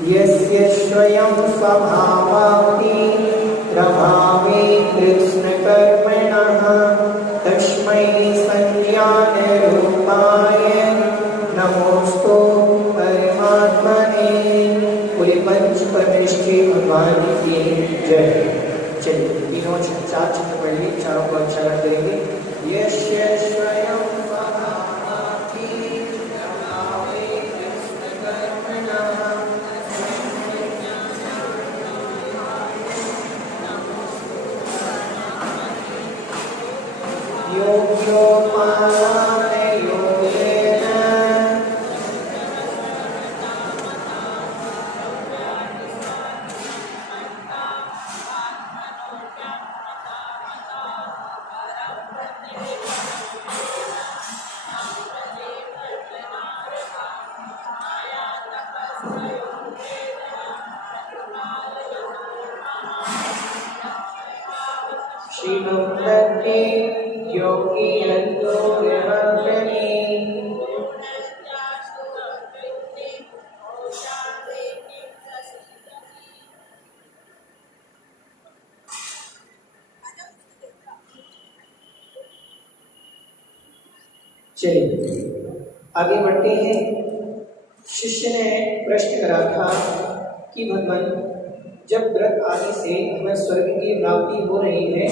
यस्य स्वयं स्वभावाति प्रभावे कृष्णकर्मणः तस्मै संज्ञानरूपाय नमोस्तु परमात्मने। पूरे पंच परमेष्ठी भगवान की जय। चलिए तीनों चार चित्र पढ़ लिए, चारों को अच्छा करेंगे। यस्य स्वयं स्वभावाति प्रभावे कृष्णकर्मणः योग्योपादान योगेन श्रीमद्भक्ति योगी यन्तो विवर्तने। चलिए आगे बढ़ते हैं। शिष्य ने प्रश्न करा था कि भगवान जब व्रत आदि से हमें स्वर्ग की प्राप्ति हो रही है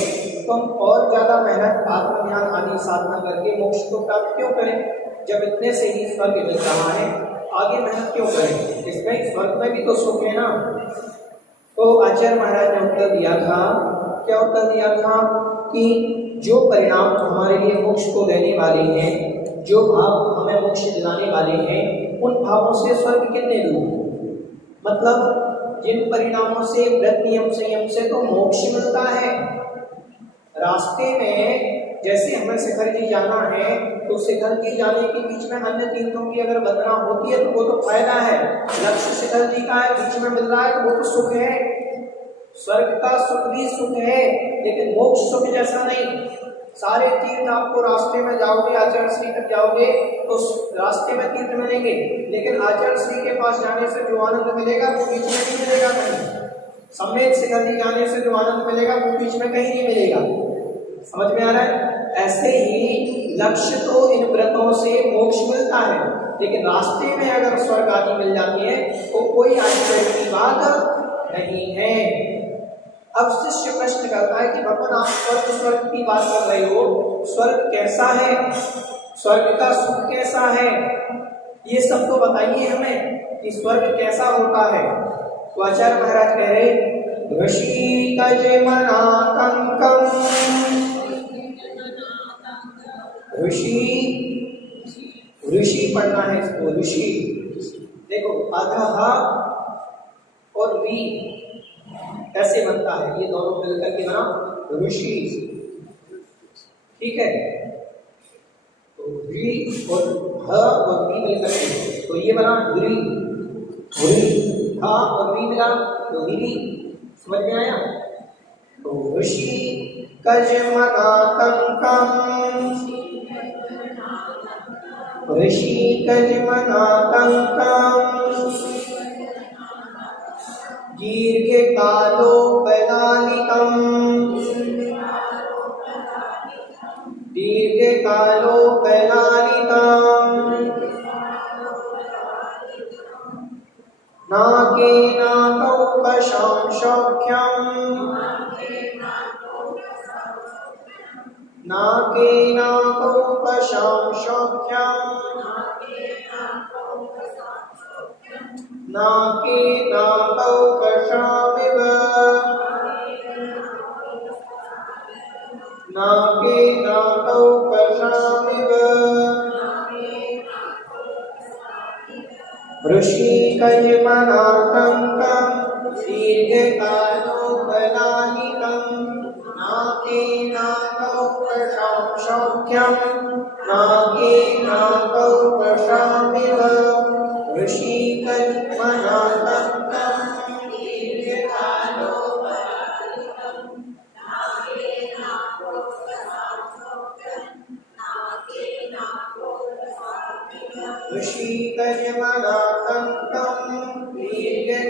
तो हम और ज्यादा मेहनत आत्मज्ञान आदि साधना करके मोक्ष को प्राप्त क्यों करें? जब इतने से ही स्वर्ग मिल रहा है आगे मेहनत क्यों करें? इसमें स्वर्ग में भी तो सुख है ना। तो आचार्य महाराज ने उत्तर दिया था। क्या उत्तर दिया था? कि जो परिणाम हमारे लिए मोक्ष को देने वाले हैं, जो भाव हमें मोक्ष दिलाने वाले हैं, उन भावों से स्वर्ग कितने दूर? मतलब जिन परिणामों से व्रत नियम संयम से तो मोक्ष मिलता है, रास्ते में जैसे हमें शिखर जी जाना है तो शिखर जी जाने के बीच में अन्य तीर्थों की अगर वंदना होती है तो वो तो फायदा है। लक्ष्य शिखर जी का है, बीच में मिल रहा है तो वो तो सुख है। स्वर्ग का सुख भी सुख है लेकिन मोक्ष सुख जैसा नहीं। सारे तीर्थ आपको रास्ते में जाओगे, आचार्य श्री तक जाओगे तो रास्ते में तीर्थ मिलेंगे, लेकिन आचार्य श्री के पास जाने से जो आनंद मिलेगा वो बीच में नहीं मिलेगा कहीं। समेत शिखर जी जाने से जो आनंद मिलेगा वो बीच में कहीं नहीं मिलेगा। समझ में आ रहा है? ऐसे ही लक्ष्य तो इन व्रतों से मोक्ष मिलता है, लेकिन रास्ते में अगर स्वर्ग आदि मिल जाती है तो कोई आश्चर्य की बात नहीं है। अब शिष्य प्रश्न करता है कि भगवान आप स्वर्ग की बात कर रहे हो, स्वर्ग कैसा है, स्वर्ग का सुख कैसा है, ये सब तो बताइए हमें कि स्वर्ग कैसा होता है। तो आचार्य महाराज कह रहे ऋषिकजमनातंकं, ऋषि पढ़ना है इसको, ऋषि। देखो अधः और वी कैसे बनता है, ये दोनों मिलकर के बना ऋषि। ठीक है, तो री और ह और वी मिलकर के तो ये बना री, ह और वी मिला तो री। समझ में आया? तो ऋषि कजमनातंकं, ऋषि कजमनातंकं दीर्घकालोपलालितं, दीर्घकालोपलालितं नाकेनाकौकशं सौख्यं, नाकेनाकौकशं सौख्यं, नाकेनाकौकशमिव, नाकेनाकौकशमिव। ऋषिकजमनातंकं दीर्घकालोपलालितं नाकेनाकौकशं सौख्यं, नाकेनाकौकशमिव। ऋषिकजमनातंकं दीर्घकालोपलालितं नाकेनाकौकशं, ऋषिकजमनातंकं दीर्घकालोपलालितं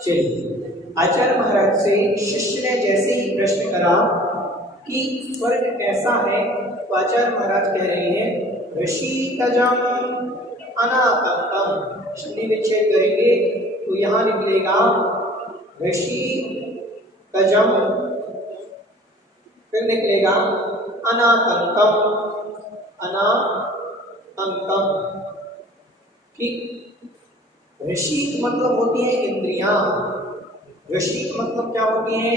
चलिए, आचार्य महाराज से शिष्य ने जैसे ही प्रश्न करा कि स्वर्ग कैसा है, तो आचार्य महाराज कह रहे हैं ऋषिकजम अनाकंतम। संधि विच्छेद करेंगे तो यहाँ निकलेगा ऋषिकजम, फिर निकलेगा अनाकंतम, अनाकंतम। ठीक, ऋषि मतलब होती है इंद्रियां। ऋषि मतलब क्या होती है?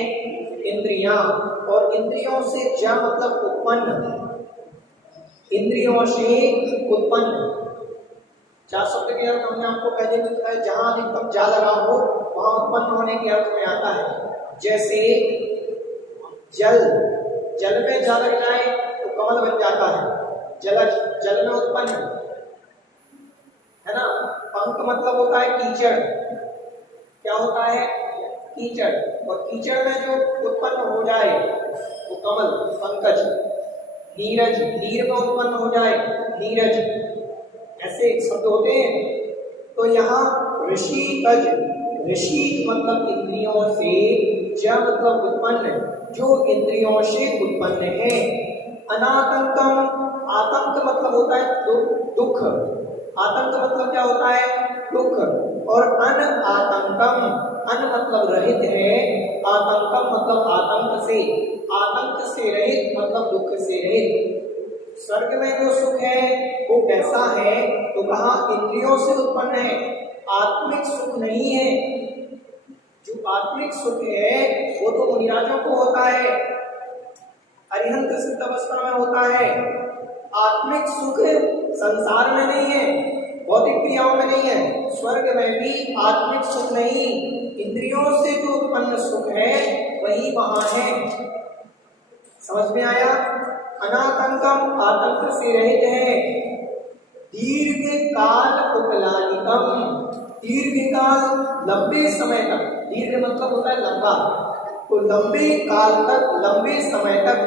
इंद्रियां। और इंद्रियों से ज मतलब उत्पन्न, इंद्रियों से उत्पन्न। चार शब्द के अर्थ हमने आपको पहले भी बताया, जहां अधिकतम जा लगा हो वहां उत्पन्न होने के अर्थ में आता है। जैसे जल, जल में जा लग जाए तो कमल बन जाता है, जलज, जल में उत्पन्न है ना। पंख मतलब होता है कीचड़, क्या होता है? कीचड़। और कीचड़ में जो उत्पन्न हो जाए वो कमल, पंकज। नीरज, नीर में उत्पन्न हो जाए नीरज, ऐसे शब्द होते हैं। तो यहाँ ऋषिकज, ऋषि मतलब इंद्रियों से, ज मतलब उत्पन्न, जो इंद्रियों से उत्पन्न है। अनातंकम, आतंक मतलब होता है दुख, आतंक मतलब क्या होता है? दुख। और अन आतंकम, अन मतलब रहित है, आतंकम मतलब आतंक से, आतंक से रहित मतलब दुख से रहित। स्वर्ग में जो सुख है वो कैसा है? तो कहा इंद्रियों से उत्पन्न है, आत्मिक सुख नहीं है। जो आत्मिक सुख है वो तो मुनिराजों को होता है, अरिहंत सिद्ध अवस्था में होता है। आत्मिक सुख संसार में नहीं है, भौतिक क्रियाओं में नहीं है। स्वर्ग में भी आत्मिक सुख नहीं, इंद्रियों से जो उत्पन्न सुख है वही वहां है। समझ में आया? अनातंकम, आतंक से रहित है। दीर्घ काल उपलालितम, दीर्घ काल लंबे समय तक, दीर्घ मतलब होता है लंबा, तो लंबे काल तक, लंबे समय तक,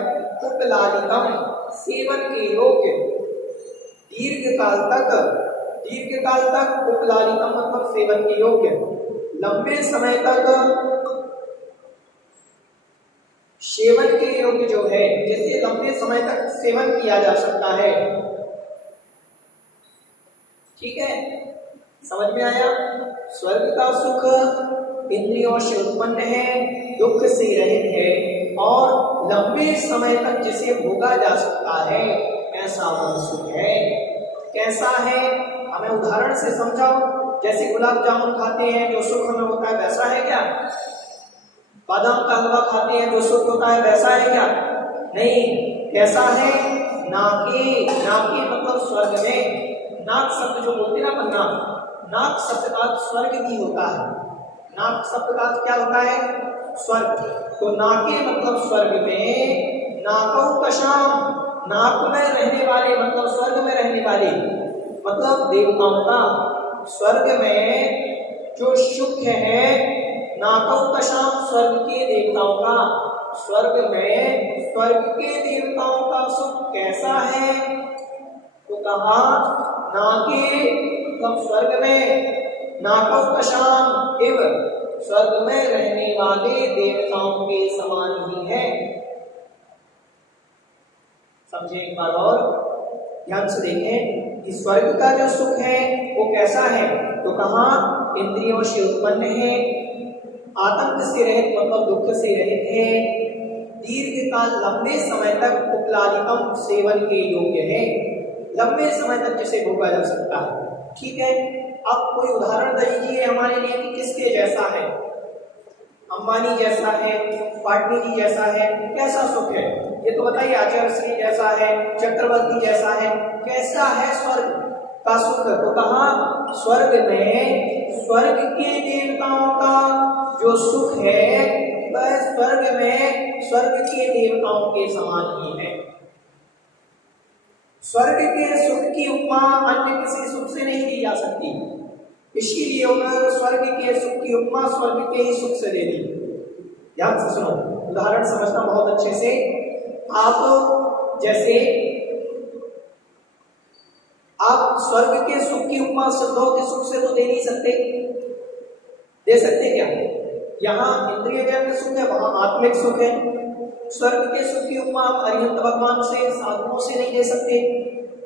उपलालितम सेवन के योग्य, दीर्घ काल तक, दीर्घ काल तक, उपलालितम मतलब सेवन के योग्य, लंबे समय तक सेवन के योग्य जो है, जिसे लंबे समय तक सेवन किया जा सकता है। ठीक है, समझ में आया? स्वर्ग का सुख इंद्रियों से उत्पन्न है, दुख से रहित है और लंबे समय तक जिसे भोगा जा सकता है, ऐसा वह सुख है। कैसा है? हमें उदाहरण से समझाओ। जैसे गुलाब जामुन खाते हैं जो सुख हमें होता है, वैसा है क्या? बादाम का हलवा खाते हैं जो सुख होता है, वैसा है क्या? नहीं। कैसा है? नाके, नाके मतलब स्वर्ग में, नाक शब्द जो बोलते ना अपन, नाक शब्द का स्वर्ग भी होता है। नाक शब्द का क्या होता है? स्वर्ग। तो नाके मतलब स्वर्ग में, नाकों कशाम, नाक में रहने वाले मतलब स्वर्ग में रहने वाले, मतलब देवताओं का। स्वर्ग में जो सुख है, नाकों कशाम स्वर्ग के देवताओं का, स्वर्ग में स्वर्ग के देवताओं का सुख कैसा है? तो कहा नाके मतलब स्वर्ग में, नाकों कशाम एव स्वर्ग में रहने वाले देवताओं के समान ही है। समझे एक बार और ध्यान से देखें कि स्वर्ग का जो सुख है वो कैसा है? तो कहा इंद्रियों से उत्पन्न है, आतंक से रहित मतलब दुख से रहित है, दीर्घ काल लंबे समय तक उपलालितम सेवन के योग्य है, लंबे समय तक जिसे भोगा जा सकता है। ठीक है, अब कोई उदाहरण दीजिए हमारे लिए कि किसके जैसा है? अंबानी जैसा है, पाटनी जी जैसा है, कैसा सुख है ये तो बताइए। आचार्य श्री जैसा है, चक्रवर्ती जैसा है, कैसा है स्वर्ग का सुख? तो कहा स्वर्ग में स्वर्ग के देवताओं का जो सुख है वह स्वर्ग में स्वर्ग के देवताओं के समान ही है। स्वर्ग के सुख की उपमा अन्य किसी सुख से नहीं दी जा सकती, इसीलिए उन्होंने स्वर्ग के सुख की उपमा स्वर्ग के ही सुख से दे दी। ध्यान से सुनो, उदाहरण समझना बहुत अच्छे से। आप जैसे आप स्वर्ग के सुख की उपमा सिद्धों के सुख से तो दे नहीं सकते, दे सकते क्या? यहाँ इंद्रिय जन्य सुख है, वहां आत्मिक सुख है। स्वर्ग के सुख की उपमा हम अरिहंत भगवान से, साधुओं से नहीं दे सकते,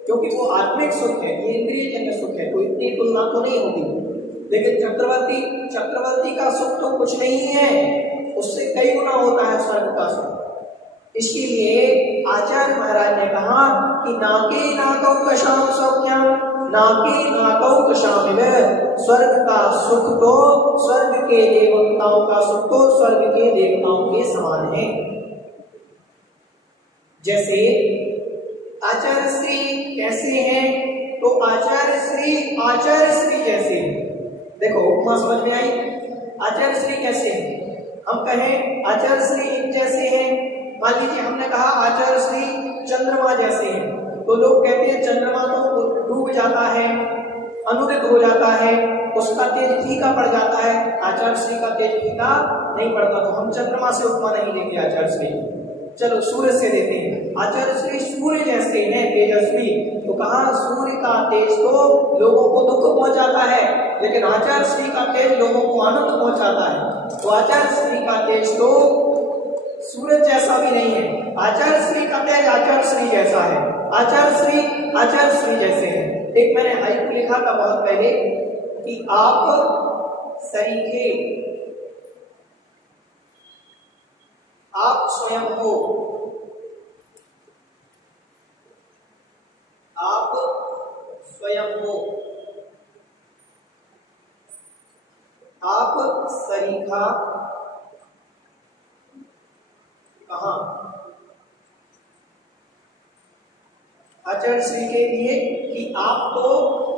क्योंकि वो आत्मिक सुख है, ये इंद्रिय जन्य सुख है, तो इतनी तुलना तो नहीं होगी। लेकिन चक्रवर्ती का सुख तो कुछ नहीं है, उससे कई गुना होता है स्वर्ग का सुख। इसलिए आचार्य महाराज ने कहा कि नाके नाकौ कशाम सौख्यम, नाके नाकौ कशाम स्वर्ग का सुख तो, स्वर्ग के देवताओं का सुख तो स्वर्ग के देवताओं के समान है। जैसे आचार्य श्री कैसे हैं, तो आचार्य श्री जैसे, देखो उपमा समझ में आई? आचार्य श्री कैसे हैं? हम कहें आचार्य श्री इन जैसे हैं, मान लीजिए हमने कहा आचार्य श्री चंद्रमा जैसे हैं, तो लोग कहते हैं चंद्रमा तो डूब जाता है, अनुदित हो जाता है, उसका तेज फीका पड़ जाता है, आचार्य श्री का तेज फीका नहीं पड़ता, तो हम चंद्रमा से उपमा नहीं देंगे आचार्य श्री। चलो सूर्य से देते हैं, आचार्य श्री सूर्य जैसे हैं तेजस्वी, तो कहा सूर्य का तेज तो लोगों को दुख पहुंचाता है, लेकिन आचार्य श्री का तेज लोगों को आनंद पहुंचाता है। तो आचार्य श्री का तेज तो सूरज जैसा भी नहीं है, आचार्य श्री का तेज आचार्य श्री जैसा है, आचार्य श्री जैसे हैं। एक मैंने हाइकू लिखा था बहुत पहले कि आप सरीखे, आप स्वयं हो, आप स्वयं हो, आप सरीखा कहाँ? आचार्य श्री के लिए कि आप तो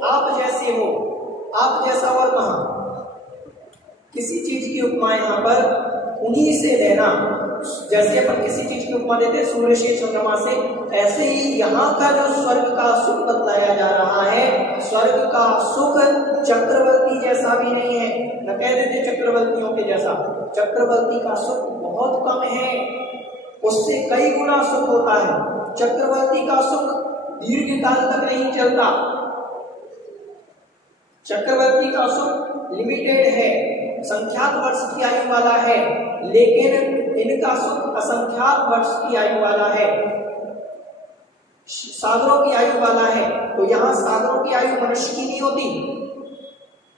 आप जैसे हो, आप जैसा और कहाँ? किसी चीज की उपमा यहाँ पर उन्हीं से लेना, जैसे अपन किसी चीज की उपमा देते हैं सूर्य से चंद्रमा से, ऐसे ही यहाँ का जो स्वर्ग का सुख बतलाया जा रहा है, स्वर्ग का सुख चक्रवर्ती जैसा भी नहीं है, न कह देते चक्रवर्तियों के जैसा, चक्रवर्ती का सुख बहुत कम है, उससे कई गुना सुख होता है। चक्रवर्ती का सुख दीर्घ काल तक नहीं चलता, चक्रवर्ती का सुख लिमिटेड है, संख्यात वर्ष की आयु वाला है, लेकिन इनका सुख असंख्यात वर्ष की आयु वाला है, सागरों की आयु वाला है। तो यहाँ सागरों की आयु मनुष्य की नहीं होती,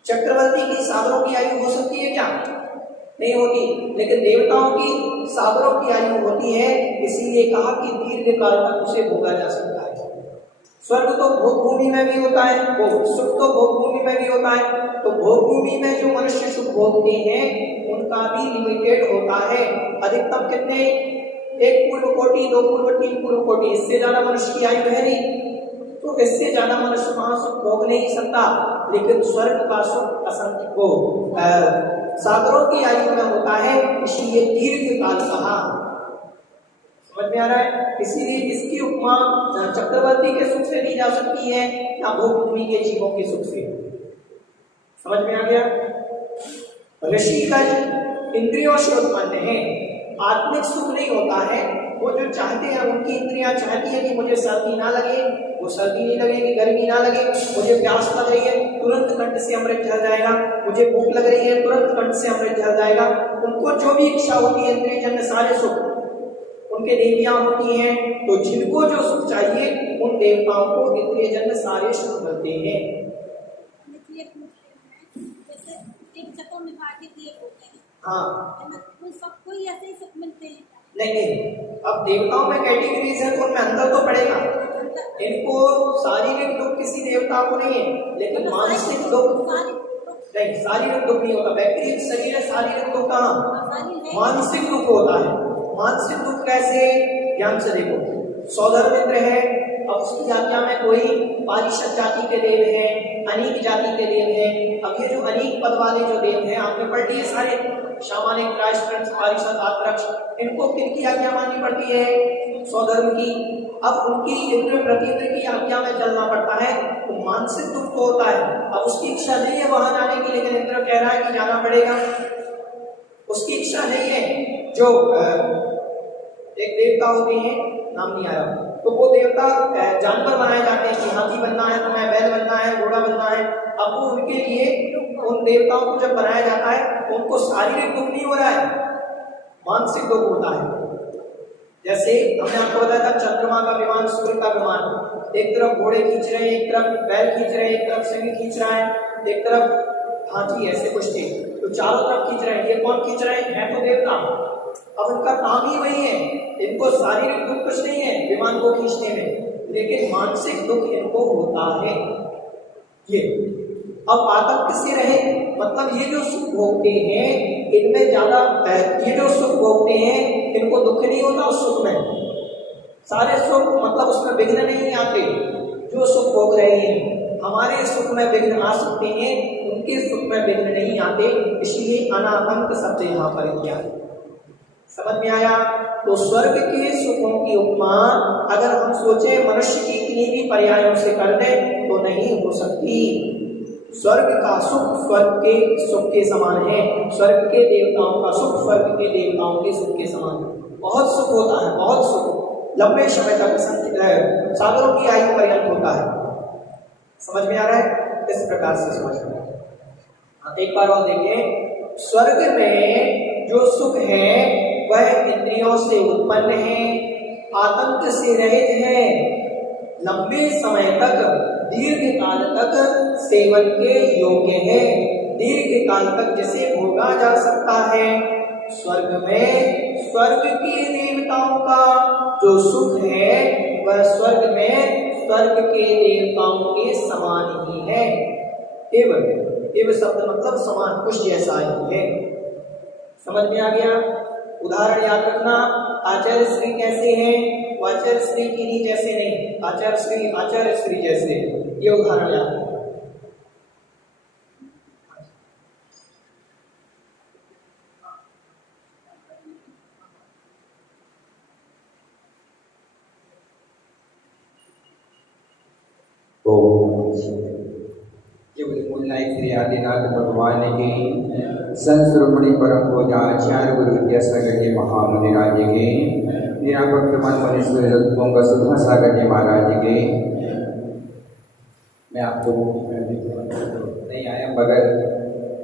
चक्रवर्ती की सागरों की आयु हो सकती है क्या? नहीं होती, लेकिन देवताओं की सागरों की आयु होती है, इसीलिए कहा कि दीर्घ काल तक उसे भोगा जा सकता है। स्वर्ग तो भोग भूमि में भी होता है, भोग सुख तो भोग भूमि में भी होता है, तो भोग भूमि में जो मनुष्य सुख भोगते हैं उनका भी लिमिटेड होता है, अधिकतम कितने? 1 पूर्व कोटि, 2 पूर्व, 3 पूर्व कोटि, इससे ज्यादा मनुष्य की आयु है नहीं, तो इससे ज्यादा मनुष्य वहां सुख भोग नहीं सकता। लेकिन स्वर्ग का सुख असंख्य को सागरों की आयु में होता है, इसीलिए दीर्घ काल कहा। समझ में आ रहा है? इसीलिए इसकी उपमा चक्रवर्ती के सुख से दी जा सकती है या भोग भूमि के जीवों के सुख से। समझ में आ गया? ऋषिगण इंद्रियों से उत्पन्न है, आत्मिक सुख नहीं होता है, वो जो चाहते हैं, उनकी इंद्रियां चाहती है कि मुझे सर्दी ना लगे, वो सर्दी नहीं लगेगी, गर्मी ना लगे, मुझे प्यास लग रही है तुरंत कंठ से अमृत झर जाएगा, मुझे भूख लग रही है तुरंत कंठ से अमृत झर जाएगा। उनको जो भी इच्छा होती है, इंद्रिय जन्य सारे सुख उनके देवियां होती हैं, तो जिनको जो सुख चाहिए उन देवताओं को इंद्रिय जन्य सारे सुख मिलते हैं। हाँ, सबको ऐसे ही सुख मिलते हैं? नहीं, अब देवताओं में कैटेगरीज है तो उनमें अंतर तो पड़ेगा। इनको शारीरिक दुख किसी देवता को नहीं है, लेकिन मानसिक दुख नहीं, शारीरिक दुख नहीं होता, व्यक्ति शरीर है, शारीरिक दुख कहाँ? मानसिक दुख होता है। मानसिक दुख कैसे? ध्यान से देखो, सौधर्मित्र है, अब उसकी जातिया में कोई पारिषद जाति के देव हैं, अनीक जाति के देव हैं। अब ये जो अनीक पद वाले जो देव हैं, आपने पढ़ लिए सारे, सामान्य राष्ट्र पारिषद आत्रक्ष, इनको किनकी आज्ञा माननी पड़ती है? सौधर्म की। अब उनकी इंद्र प्रतिद्र की आज्ञा में चलना पड़ता है, तो मानसिक दुख तो होता है। अब उसकी इच्छा नहीं है वहां जाने की, लेकिन इंद्र कह रहा है कि जाना पड़ेगा, उसकी इच्छा नहीं है। जो एक देवता होते हैं, नाम नहीं आ रहा, तो वो देवता जानवर बनाए जाते हैं कि हाथी बनना है, तो मैं बैल बनना है, घोड़ा बनना है। अब वो उनके लिए उन देवताओं को जब बनाया जाता है उनको शारीरिक दुख नहीं हो रहा है, मानसिक दुख होता है। जैसे हमने आपको बताया था चंद्रमा का विमान, सूर्य का विमान, एक तरफ घोड़े खींच रहे हैं, एक तरफ बैल खींच रहे हैं, एक तरफ सिंह खींच रहा है, एक तरफ हाथी, ऐसे कुछ थे, तो चारों तरफ खींच रहे हैं। ये कौन खींच रहे हैं? है तो देवता। अब उनका काम ही वही है, इनको शारीरिक दुख कुछ नहीं है विमान को खींचने में, लेकिन मानसिक दुख इनको होता है। ये अब आतंक से रहे, मतलब ये जो सुख भोगते हैं इनमें ज्यादा, ये जो सुख भोगते हैं इनको दुख नहीं होता उस सुख में, सारे सुख मतलब उसमें विघ्न नहीं आते। जो सुख भोग रहे हैं हमारे सुख में विघ्न आ सकते हैं, उनके सुख में विघ्न नहीं आते, इसलिए अनातंक शब्द यहाँ पर किया। समझ में आया? तो स्वर्ग के सुखों की उपमा अगर हम सोचे मनुष्य की किन्हीं भी पर्यायों से कर दे तो नहीं हो सकती। स्वर्ग का सुख स्वर्ग के सुख के समान है, स्वर्ग के देवताओं का सुख स्वर्ग के देवताओं के सुख के समान है। बहुत सुख होता है, बहुत सुख, लंबे समय तक सागरों की आयु पर्यंत होता है। समझ में आ रहा है? इस प्रकार से समझ में हाँ, एक बार और देखिए, स्वर्ग में जो सुख है वह इंद्रियों से उत्पन्न है, आतंक से रहित है, लंबे समय तक, दीर्घ काल तक सेवन के योग्य है, दीर्घ काल तक जिसे भोगा जा सकता है। स्वर्ग में स्वर्ग के देवताओं का जो सुख है वह स्वर्ग में स्वर्ग के देवताओं के समान ही है। एव शब्द मतलब समान, कुछ जैसा ही है। समझ में आ गया? उदाहरण याद रखना, आचार्य श्री कैसे हैं? वो आचार्य श्री की जैसे नहीं, आचार्य श्री जैसे, ये उदाहरण याद रखना। श्री आदिनाथ भगवान की संश्रोमणि परम पूजा आचार्य गुरु विद्यासागर जी महामुनि राज्य के निरापक मन मनीश्वर गंगा सुधा सागर जी महाराज के। मैं आपको नहीं आया मगर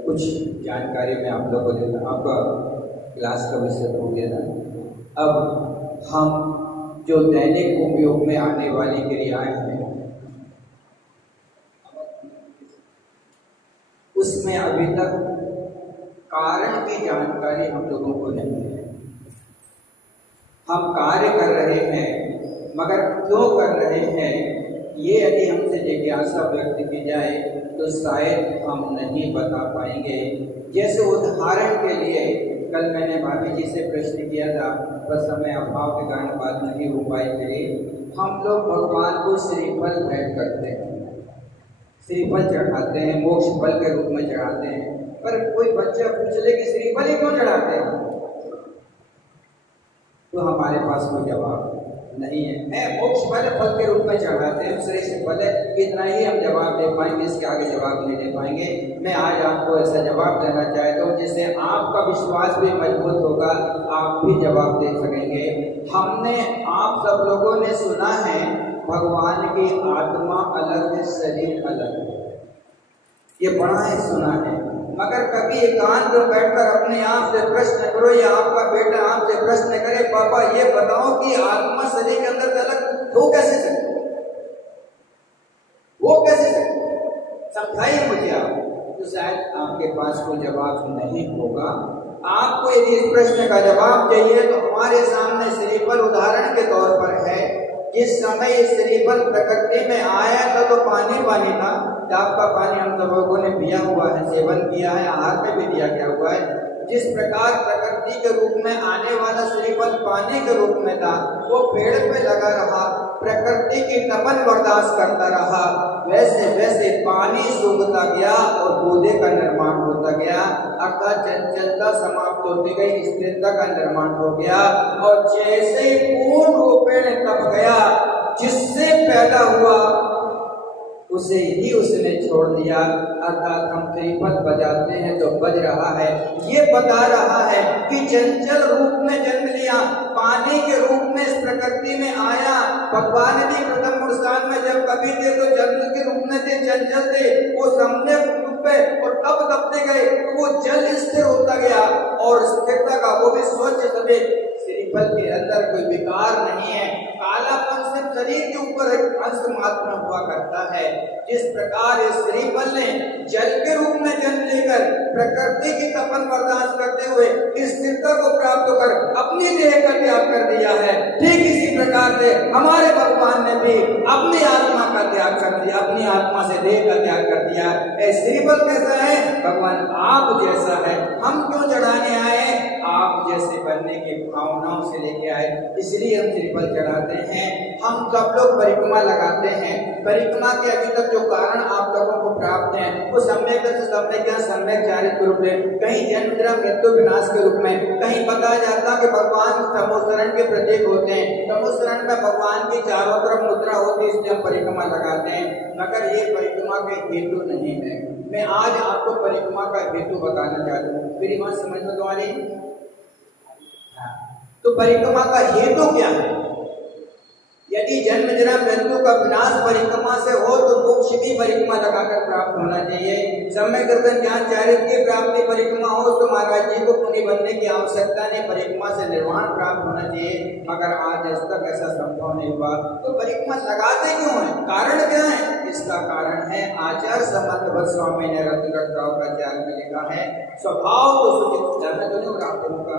कुछ जानकारी मैं आप लोगों को देता। आपका क्लास का विषय हो गया था। अब हम जो दैनिक उपयोग में आने वाली क्रियाएं हैं उसमें अभी तक कारण की जानकारी हम लोगों को नहीं है। हम कार्य कर रहे हैं मगर क्यों कर रहे हैं ये यदि हमसे जिज्ञासा व्यक्त की जाए तो शायद हम नहीं बता पाएंगे। जैसे उदाहरण के लिए कल मैंने भाभी जी से प्रश्न किया था, बस समय अभाव के कारण बात नहीं हो पाई थी। हम लोग भगवान को श्रीफल भेंट करते हैं, श्रीफल चढ़ाते हैं, मोक्ष फल के रूप में चढ़ाते हैं। पर कोई बच्चा पूछ ले कि श्रीफल ही क्यों चढ़ाते हैं, तो हमारे पास कोई जवाब नहीं है। मोक्ष फल के रूप में चढ़ाते हैं, श्रेष्ठ फल है, इतना ही हम जवाब दे पाएंगे, इसके आगे जवाब नहीं दे पाएंगे। मैं आज आपको ऐसा जवाब देना चाहता हूँ जिससे आपका विश्वास भी मजबूत होगा, आप भी जवाब दे सकेंगे। हमने आप सब लोगों ने सुना है भगवान की आत्मा अलग है, शरीर अलग है, ये बड़ा ही सुना है। मगर कभी एकांत में बैठकर अपने आप से प्रश्न करो, या आपका बेटा आपसे प्रश्न करे, पापा ये बताओ कि आत्मा शरीर के अंदर अलग हो कैसे सकती, वो कैसे सकती, समझाइए मुझे आप। तो शायद आपके पास कोई जवाब नहीं होगा। आपको यदि इस प्रश्न का जवाब चाहिए तो हमारे सामने श्रीफल उदाहरण के तौर पर है। जिस समय श्रीफल प्रकृति में आया था तो पानी पानी था, आपका पानी हम सब लोगों ने पिया हुआ है, सेवन किया है, आहार में भी दिया गया हुआ है। जिस प्रकार प्रकृति के रूप में आने वाला श्रीफल पानी के रूप में था, वो पेड़ पे लगा रहा, प्रकृति की तपन बर्दाश्त करता रहा, वैसे वैसे पानी सूखता गया और पौधे का निर्माण होता गया, अर्थात चंचलता समाप्त होती गई, स्थिरता का निर्माण हो गया। और जैसे ही पूर्ण रूपेण तप गया, जिससे पैदा हुआ उसे ही उसने छोड़ दिया। अर्थात हम श्रीफल बजाते हैं तो बज रहा है, ये बता रहा है कि चंचल रूप में जन्म लिया किया, पानी के रूप में इस प्रकृति में आया। भगवान ने प्रथम पुरुषार्थ में जब कभी थे तो जल के रूप में थे, चंचल थे, वो सम्यक रूप में, और तब दबते गए तो वो जल स्थिर होता गया और स्थिरता का वो भी स्वच्छ सफेद। श्रीफल के अंदर कोई विकार नहीं है, कालापन सिर्फ शरीर के ऊपर एक अंश मात्र हुआ करता है। जिस प्रकार इस श्रीफल ने जल के रूप में जन्म लेकर प्रकृति की तपन बर्दाश्त करते हुए स्थिरता को प्राप्त कर अपनी देह का त्याग कर दिया है, ठीक इसी प्रकार से हमारे भगवान ने भी अपनी आत्मा का त्याग कर दिया, अपनी आत्मा से देह का त्याग कर दिया। श्रीफल कैसा है? भगवान आप जैसा है। हम क्यों चढ़ाने आए? आप जैसे बनने की भावनाओं से लेके आए, इसलिए हम श्रीफल चढ़ाते हैं। हम सब लोग परिक्रमा लगाते हैं। परिक्रमा के अभी तक जो कारण आप लोगों को प्राप्त हैं वो सम्यक सम्यक चारित्र रूप में, कहीं जन्म जन्म मृत्यु विनाश के रूप में, कहीं बताया जाता कि भगवान तमोशरण के प्रतीक होते हैं, तमोशरण में भगवान की चारों तरफ मुद्रा होती है, इसलिए हम परिक्रमा लगाते हैं। मगर ये परिक्रमा के हेतु नहीं है। मैं आज आपको परिक्रमा का हेतु बताना चाहता हूँ। मेरी बात समझ में तुम्हारी? तो परिक्रमा का हेतु क्या है? यदि जन्म जन्म मृत्यु का विनाश परिक्रमा से हो तो मोक्ष भी परिक्रमा लगाकर प्राप्त होना चाहिए। सम्यक दर्शन ज्ञान चारित्र की प्राप्ति परिक्रमा हो तो महाराज जी को मुनि बनने की आवश्यकता नहीं, परिक्रमा से निर्वाण प्राप्त होना चाहिए। मगर आज तक ऐसा संभव नहीं हुआ। तो परिक्रमा लगाते क्यों है? कारण क्या है? इसका कारण है आचार्य समर्थ भट्ट स्वामी ने रत्नगढ़ का चार्य में लिखा है, स्वभाव तो सुचित जाना तो नहीं आप लोगों का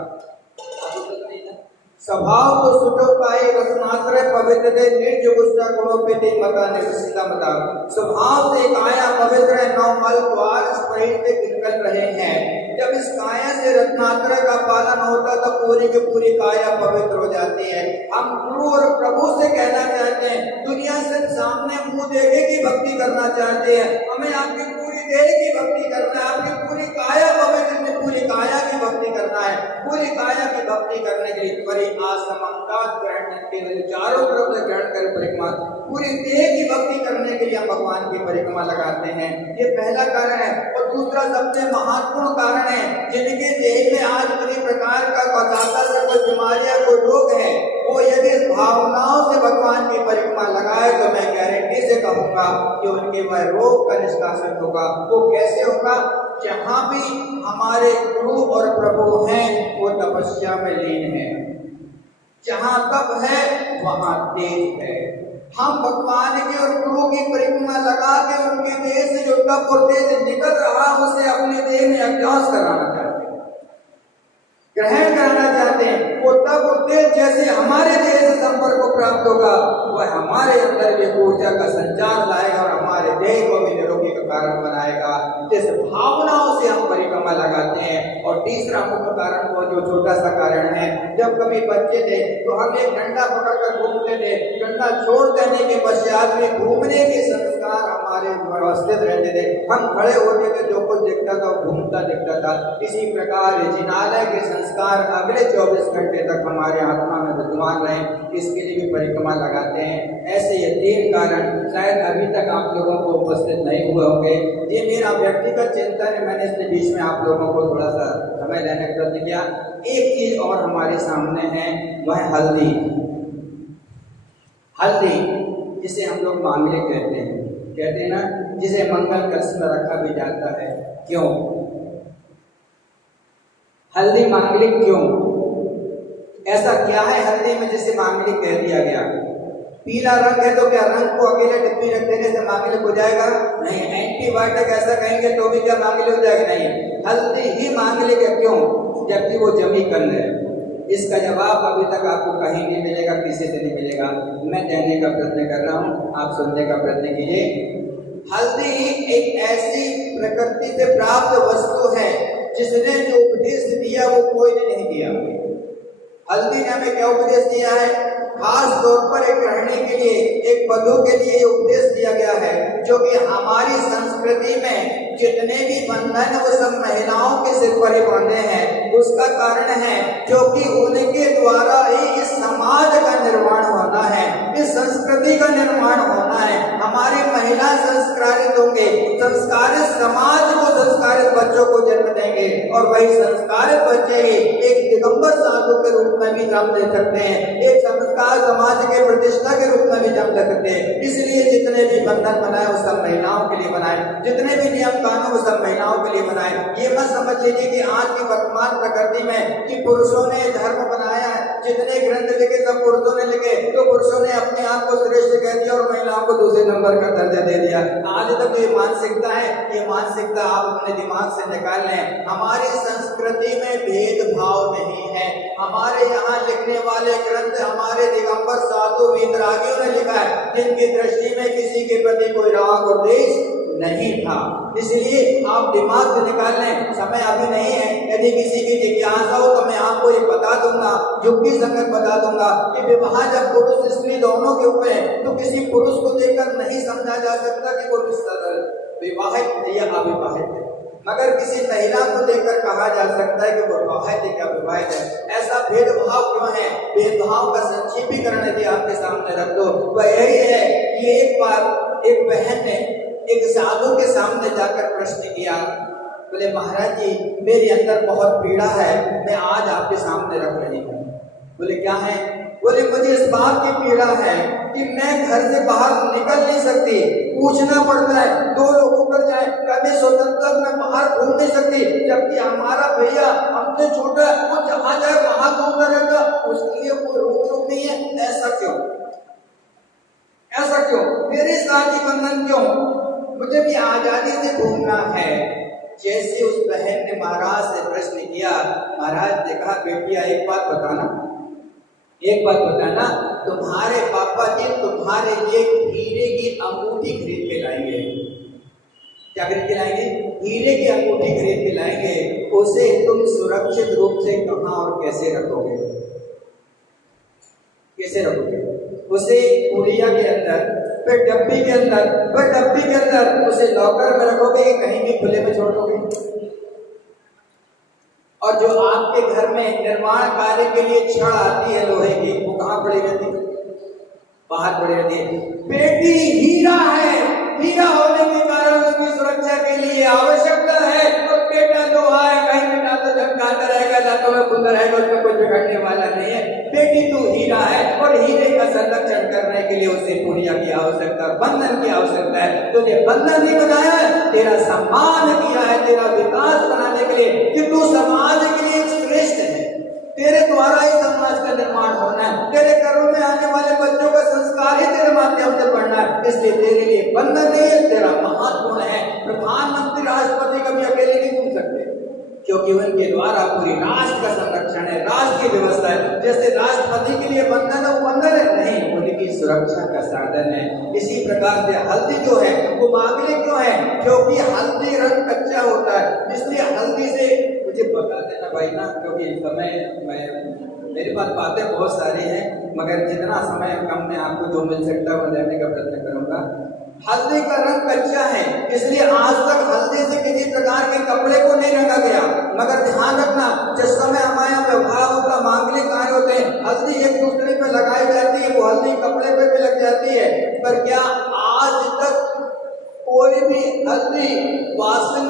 स्वभाव तो सुटो पाए रत्नात्र पवित्र दे निर्ज गुस्सा गुणों पे दे मता निवसिता मता। स्वभाव से काया पवित्र है, नौ मल द्वार शरीर से निकल रहे हैं। जब इस काया से रत्नात्र का पालन होता तो पूरी की पूरी काया पवित्र हो जाती है। हम गुरु और प्रभु से कहना चाहते हैं, दुनिया से सामने मुंह देखे की भक्ति करना चाहते हैं, हमें आपकी पूरी देह की भक्ति करना है, आपकी पूरी काया पवित्र में पूरी काया की भक्ति करना है। पूरी काया की भक्ति करने के लिए ग्रहण के लिए चारों तरफ से ग्रहण कर परिक्रमा, पूरी देह की भक्ति करने के लिए हम भगवान की परिक्रमा लगाते हैं। ये पहला कारण है। और दूसरा सबसे महत्वपूर्ण कारण है, जिनके देह में आज किसी प्रकार का कोई बीमारियां कोई रोग है, वो यदि भावनाओं से भगवान की परिक्रमा लगाए तो मैं गारंटी से कहूंगा कि उनके वह रोग का निष्कासन होगा। वो कैसे होगा? जहाँ भी हमारे गुरु और प्रभु हैं वो तपस्या में लीन है, जहाँ तप है वहाँ तेज है। हम भगवान के और गुरु की परिक्रमा लगा के उनके देह से जो तप और तेज निकल रहा उसे अपने देह में अभ्यास कराना चाहते हैं, ग्रहण कराना चाहते हैं। वो तप और तेज जैसे हमारे देह से संपर्क को प्राप्त होगा, वह हमारे अंदर भी ऊर्जा का संचार लाएगा और हमारे देह को भी निरोगी का कारण बनाएगा। इस भावनाओं से हम परिक्रमा लगाते हैं। और तीसरा मुख्य कारण वो जो छोटा सा कारण है, जब कभी बच्चे थे तो हम एक डंडा पकड़कर घूमते थे, डंडा छोड़ देने के पश्चात भी घूमने के संस्कार हमारे व्यवस्थित रहते थे। हम खड़े होते थे, जो कुछ दिखता था घूमता दिखता था। इसी प्रकार जिनालय के संस्कार अगले 24 घंटे तक हमारे आत्मा में विद्यमान रहे, इसके लिए भी परिक्रमा लगाते हैं। ऐसे ये 3 कारण शायद अभी तक आप लोगों को उपस्थित नहीं हुए होंगे। ये मेरा व्यक्तिगत चिंतन है, मैंने इसके बीच में आप लोगों को थोड़ा सा समय देने का प्रयत्न किया। एक चीज और हमारे सामने है, वह हल्दी। हल्दी जिसे हम लोग मांगलिक कहते हैं ना, जिसे मंगल कलश में रखा भी जाता है। क्यों हल्दी मांगलिक? क्यों ऐसा क्या है हल्दी में जिसे मांगलिक कह दिया गया? पीला रंग है तो क्या रंग को अकेले डिब्बी रख देने से मांगलिक हो जाएगा? नहीं। एंटीबायोटिक ऐसा कहेंगे तो भी क्या मांगलिक हो जाएगा? नहीं। हल्दी ही मांगलिक है। क्यों? जबकि वो जमी कंद है। इसका जवाब अभी तक आपको कहीं नहीं मिलेगा, किसी से नहीं मिलेगा। मैं कहने का प्रयत्न कर रहा हूँ, आप सुनने का प्रयत्न कीजिए। हल्दी एक ऐसी प्रकृति से प्राप्त वस्तु है जिसने जो उपदेश दिया वो कोई ने नहीं दिया। हल्दी ने हमें क्या उपदेश दिया है? खास तौर पर एक गृहिणी के लिए, एक वधू के लिए उपदेश दिया गया है, जो कि हमारी संस्कृति में जितने भी बंधन वो सब महिलाओं के सिर पर ही बांधे हैं। उसका कारण है क्योंकि उनके द्वारा ही इस समाज का निर्माण होना है, इस संस्कृति का निर्माण होना है। हमारी महिला संस्कारित होंगे, संस्कारित समाज को संस्कारित बच्चों को जन्म देंगे और वही संस्कारित बच्चे चाहिए। एक दिगंबर साधु के रूप में भी जन्म ले सकते हैं, एक संस्कार समाज के प्रतिष्ठा के रूप में भी जन्म ले सकते हैं। इसलिए जितने भी बंधन बनाए वो सब महिलाओं के लिए बनाए, जितने भी नियम कानून वो सब महिलाओं के लिए बनाए। ये मत समझ लीजिए कि आज की वर्तमान प्रकृति में कि पुरुषों ने धर्म बनाया है, जितने ग्रंथ लिखे सब पुरुषों ने लिखे, तो पुरुषों ने अपने आप को श्रेष्ठ कह दिया और महिलाओं को दूसरे नंबर का दर्जा दे दिया। आज तक ये मानसिकता है, ये मानसिकता आप अपने दिमाग से निकाल लें। हमारी संस्कृति में भेदभाव नहीं है। हमारे यहाँ लिखने वाले ग्रंथ हमारे दिगंबर साधु वीतरागियों ने लिखा है, जिनकी दृष्टि में किसी के प्रति कोई राग और द्वेष नहीं था। इसलिए आप दिमाग से निकाल लें, समय अभी नहीं है। यदि किसी की जिज्ञासा हो तो मैं आपको ये बता दूंगा, युक्ति संगत बता दूंगा कि विवाह जब पुरुष स्त्री दोनों के ऊपर है तो किसी पुरुष को देखकर नहीं समझा जा सकता कि वो विवाहित या अविवाहित है, मगर किसी महिला को देखकर कहा जा सकता है कि वो विवाहित है या अविवाहित है। ऐसा भेदभाव क्यों है? भेदभाव का संक्षिप्तीकरण यदि आपके सामने रख दो वह यही है कि एक बार एक बहन ने एक साधु के सामने जाकर प्रश्न किया, बोले महाराज जी मेरे अंदर बहुत पीड़ा है, मैं आज आपके सामने रख रही हूँ। बोले क्या है? बोले मुझे इस बात की पीड़ा है कि मैं घर से बाहर निकल नहीं सकती, पूछना पड़ता है, दो लोगों पर जाए कभी स्वतंत्र मैं बाहर घूम नहीं सकती, जबकि हमारा भैया हमसे छोटा है, वो जहाँ जाए वहां घूमता रहेगा, उसके लिए कोई रोक नहीं है। ऐसा क्यों? ऐसा क्यों? मेरे साथी बंधन क्यों? मुझे भी आजादी से घूमना है। जैसे उस बहन ने महाराज से प्रश्न किया, महाराज ने कहा बेटिया एक बात बताना, तुम्हारे पापा जी तुम्हारे लिए हीरे की अंगूठी खरीद के लाएंगे। क्या खरीद के लाएंगे? हीरे की अंगूठी खरीद के लाएंगे। उसे तुम सुरक्षित रूप से कहाँ और कैसे रखोगे? कैसे रखोगे? उसे कुड़िया के अंदर, फिर डब्बी के अंदर, उसे लॉकर में रखोगे कि कहीं भी खुले में छोड़ दोगे? और जो आपके घर में निर्माण कार्य के लिए छड़ आती है लोहे की, वो कहाँ पड़ी रहती है? बाहर पड़ी रहती है। बेटी हीरा है, हीरा होने के कारण उसकी सुरक्षा के लिए आवश्यकता है। और बेटा जो है कहीं भी ना तो झमकाता रहेगा ना तो खुद रहेगा, उसमें कोई बिगड़ने वाला नहीं है। बेटी तू हीरा है और हीरे का संरक्षण करने के लिए उसे पुड़िया की आवश्यकता, बंधन की आवश्यकता है। तुझे बंधन नहीं बनाया है, तेरा सम्मान किया है, तेरा विकास बनाने के लिए कि तू समाज के लिए श्रेष्ठ है। तेरे द्वारा ही समाज का निर्माण होना है, तेरे घरों में आने वाले बच्चों का संस्कार ही तेरे माध्यम से बढ़ना है। इसलिए तेरे लिए बंधन नहीं है, तेरा महत्वपूर्ण है। प्रधानमंत्री राष्ट्रपति कभी अकेले नहीं घूम सकते, क्योंकि उनके द्वारा पूरी राष्ट्र का संरक्षण है, राष्ट्र की व्यवस्था है। जैसे राष्ट्रपति के लिए बंधन है, वो बंधन है नहीं, उनकी सुरक्षा का साधन है। इसी प्रकार से हल्दी जो है वो मांगलिक क्यों है? क्योंकि हल्दी रंग कच्चा होता है, इसलिए हल्दी से मुझे बता देना भाई ना, क्योंकि मेरे पास बातें बहुत सारी हैं, मगर जितना समय कम में आपको जो मिल सकता है वो लेने का प्रयत्न करूंगा। हल्दी का रंग कच्चा है, इसलिए आज तक हल्दी से किसी प्रकार के कपड़े को नहीं रंगा गया। मगर ध्यान रखना, जिस समय हमारे यहाँ व्यवहार होता, मांगलिक कार्य होते हैं, हल्दी एक दूसरे पे लगाई जाती है, वो हल्दी कपड़े पे भी लग जाती है। पर क्या आज तक कोई भी हल्दी वासन